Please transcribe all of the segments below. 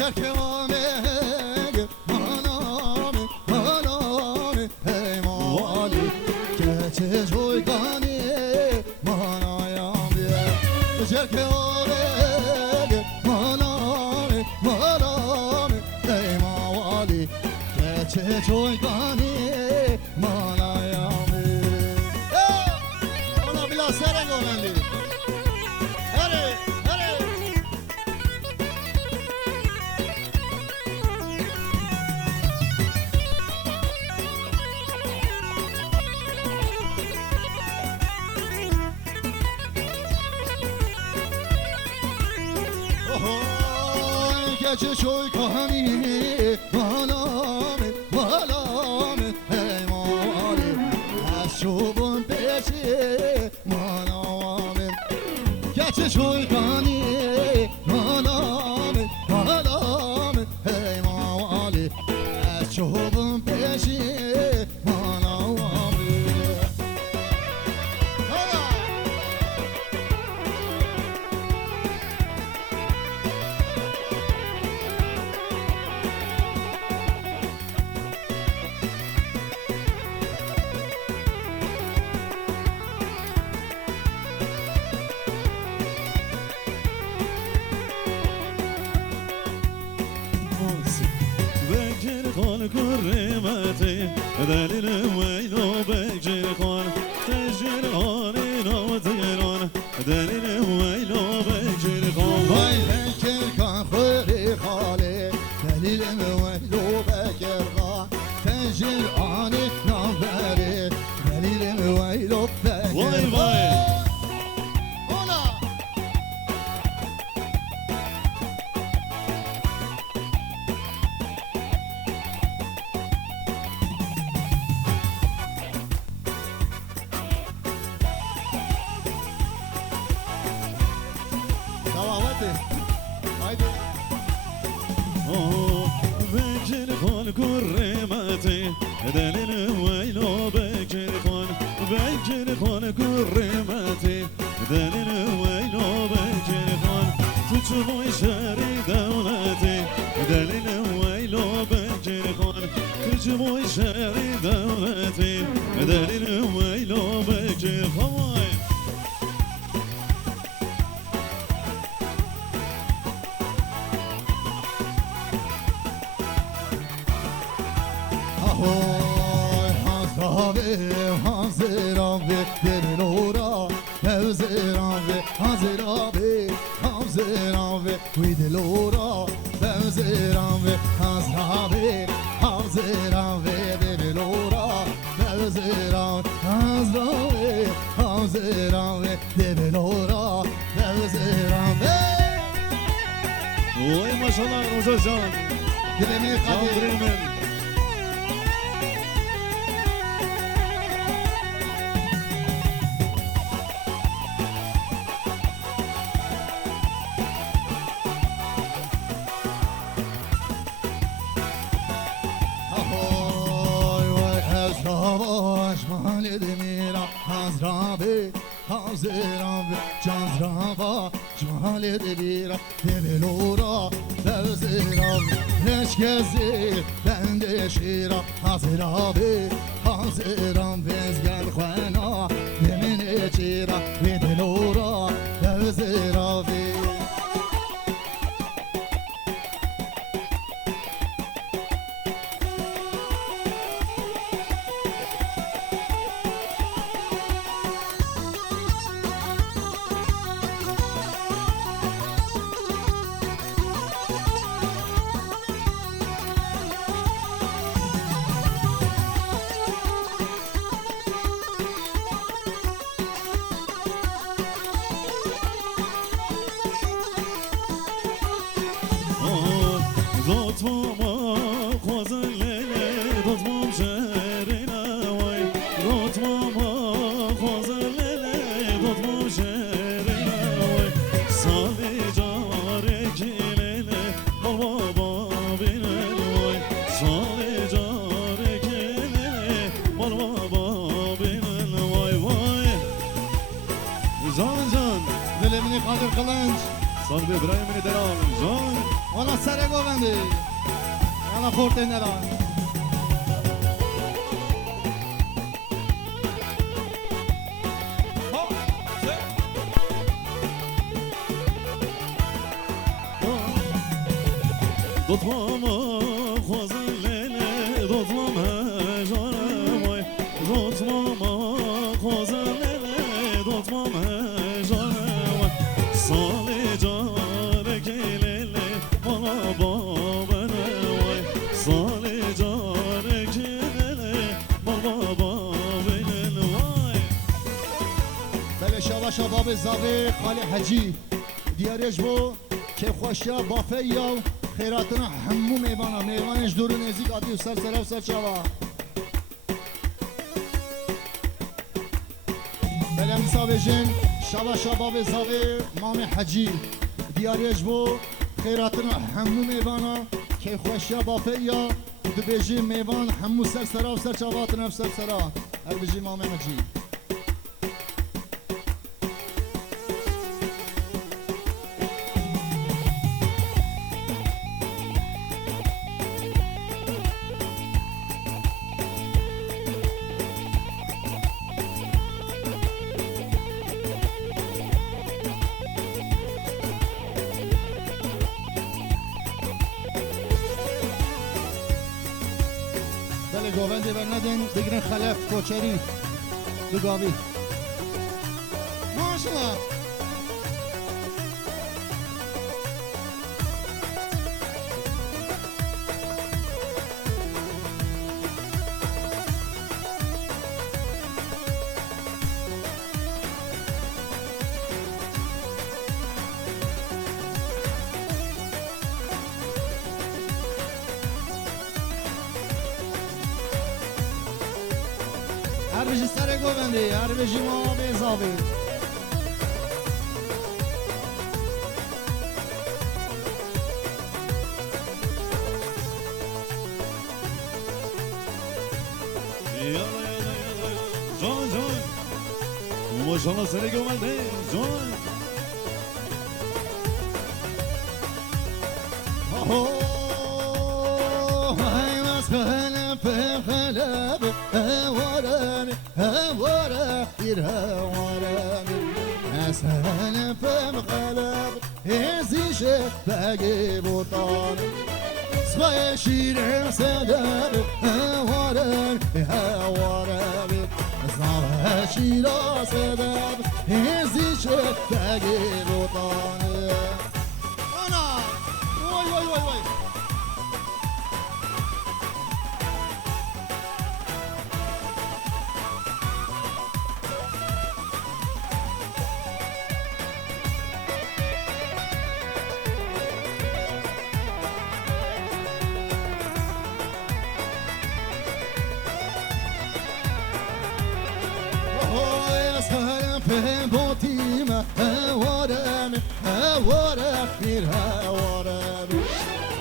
جرکانه مانامه مانامه ای موالی که چه جویگانی مانایم بیه جرکانه مانامه مانامه ای موالی که چه جویگانی مانایم بیه اونا بلا سرنگ اومندی گچه چوی کهانی مالامه مالامه ای مالی از چوبون پیچه مالامه گچه چوی کهانی مالامه مالامه ای مالی از چوبون پیچه مالامه خان کرمتی دلیل ویلو بگیر خان تجیر خانی نوتیران دلیل ویلو بگیر خان وای بگیر کن خوری خاله دلیل ویلو بگیر خان تجیر خانی نوتیران دلیل ویلو بگیر خان بگیر خان کرمتی دلیل ویلو بگیر خان بگیر خان کرمتی دلیل ویلو بگیر خان تو چوبای شهری دولتی دلیل ویلو بگیر خان تو چوبای شهری دولتی دلیل ویلو بگیر خان Hazırabe delora Hazırabe Hazırabe Hazırabe Delora Hazırabe Hazırabe Hazırabe delora Hazırabe Hazırabe Hazırabe delora Hazırabe Oy maşallah Rozacan Dilemini kaldırımın Hazrabe, Hazrabe, Cazraba, Cmale delira, Develora, Devzirabe, Neşkezi, Bende şira, Hazrabe, Hazrabe, Ezgel khana, Demine çira, Develora, Devzirabe. Can, dilimini kaldır kılınç. Sabri İbrahim'ini der al. Can. وانا سر گوونده وانا خورده نران دوتماما خوازن لیله دوتماما جانم وای دوتماما خوازن لیله دوتماما جانم وای سال جاره که لیله مالا بابنه وای سال جاره که لیله مالا بابنه وای بله شابا شباب زاوی خالی حجی دیارش بو که خوشیا بافه یا خیراتنا همو میوانا میوانش دور و نزدیک آتی و سر سر و سر چاوا بلم سابجن شبا شباب زاوی مام حجی دیارش بو خیراتنا همو میوانا که خوشیا بافه یا دو بیجی میوان همو سر سر و سر چاوا تنف سر سر هر بیجی مام حجی بله گاونده بر ندن بگیرن خلف کوچری دو گاوی ماشالله هر بجی سر گوونده هر بجی ما بیزاوی جان جان ماشاءالله سرگی اومده جان هاي مسخلة في خلاب ورامي ورا يرها ورامي مسخلة في خلاب يزيش باقي بطان صغير شير سداب ورامي ورامي صغير شير سداب يزيش باقي بطان أنا وي وي وي وي في بوتيما ورامي ورامي ورامي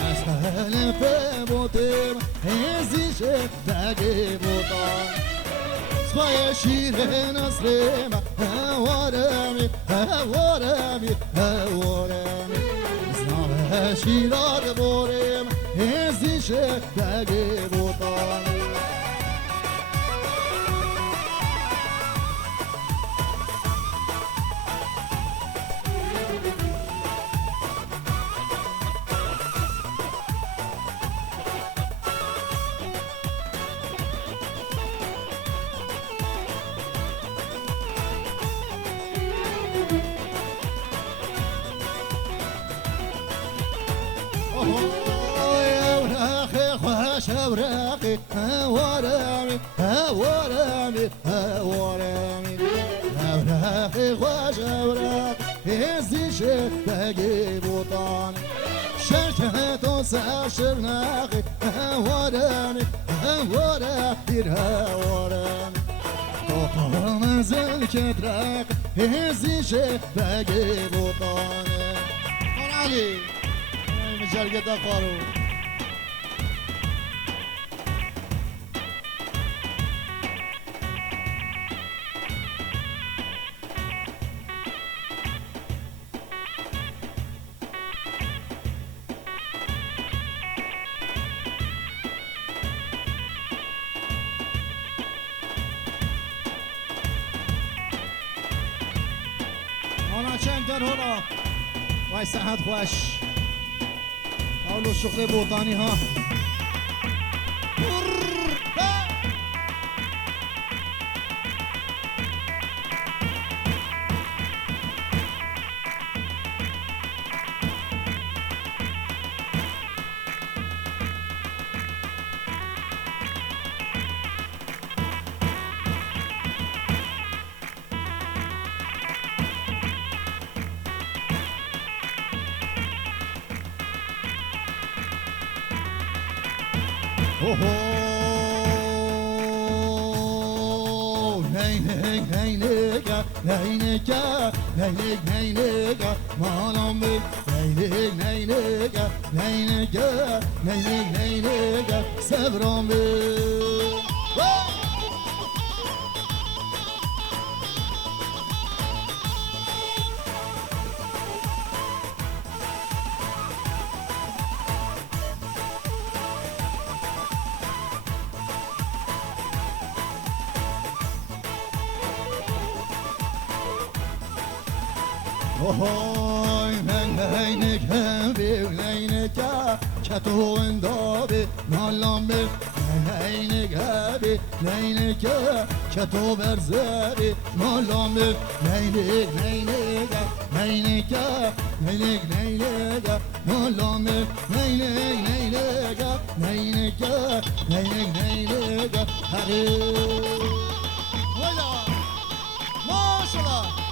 اسهل في بوتيما هزيش باقي بوطان صبايا شيرين سليمة ورامي ورامي ورامي صبايا شيرار بوريما هزيش باقي بوطان شوراقي ورامي ورامي ورامي شوراقي وشوراقي زيش باقي بوطاني شركة وسع شرناقي ورامي ورامي ورامي طوطو منزل كتراقي زيش باقي بوطاني علي مجرقة قارو چند در هلا وای صحت خوش اولو شغل بوطانی ها وای هینک همی هینک کتو اندابه نالام به هینک همی هینک کتو برزبه نالام به هینک هینک هینک هینک هینک نالام به هینک هینک هینک هینک هینک هری ولا ماشاءالله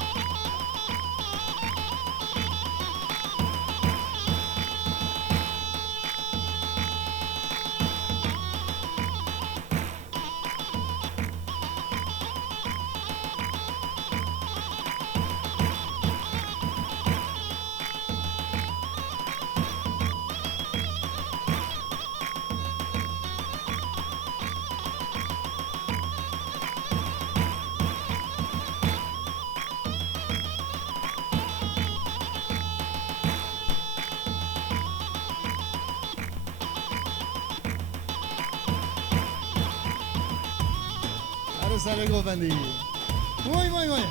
سر گوبندی وای وای وای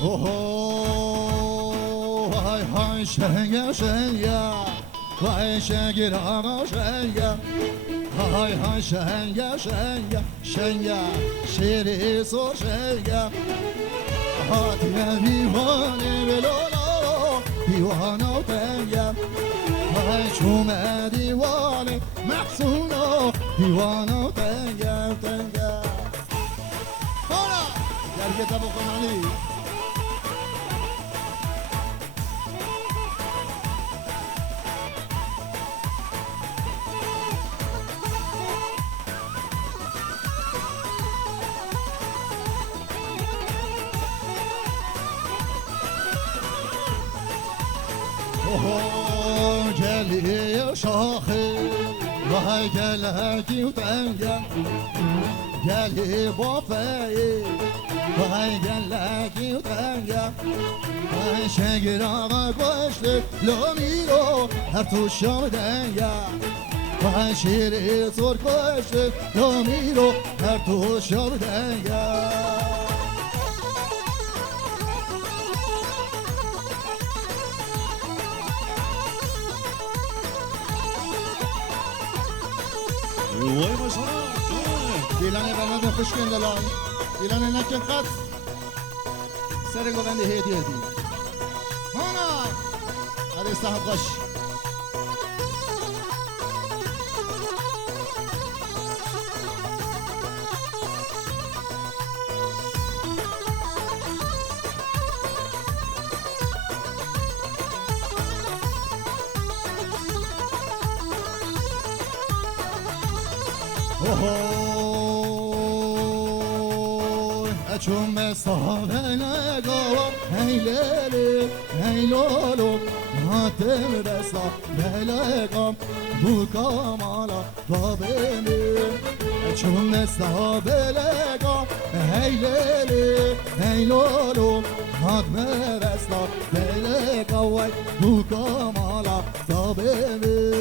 وای های شنگه شنگه وای شنگه رانا شنگه های های شنگه شنگه شنگه شیری سو شنگه هاتیه دیوانه بلولا دیوانه و تنگه های چومه دیوانه محسونه دیوانه و تنگه تنگه هانا گرگه تبا کنانی گلی شاخه وای گلکی و تنگم گلی بافه وای گلکی و تنگم وای شنگر آقا گشت لومی رو هر تو شام دنگم وای شیر زور گشت لومی رو هر تو شام دنگم وای ماشاءالله دیلانه برنامه خوش کن دلال دیلانه نکن خط سر گوبنده هدیه دی هانا هر استحب باش چون به صاحب نگاه ای لیلی ای لولو هاتم بسلا بلقام بو کامالا بابمین چون بسلا بلقام هی لیلی هی لولو هاتم بسلا بلقام بو کامالا بابمین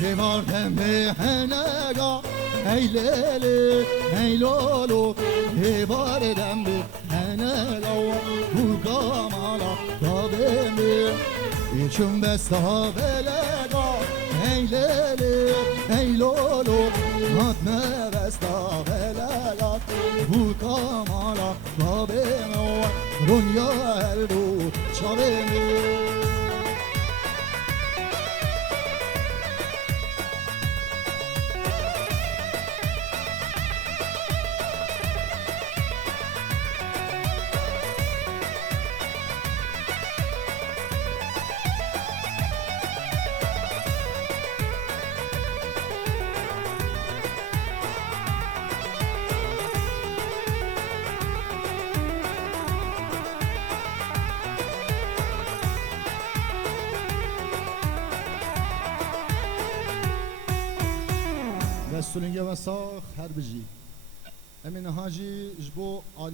Hivardem bihenega Hey lele, hey lolo Hivardem bihenega Bu kamala tabemi İçim besta belega Hey lele, hey lolo Hatme besta belega Bu kamala tabemi Runya elbu çabemi دستورینگه و ساخ هر بجی امین هاجی جبو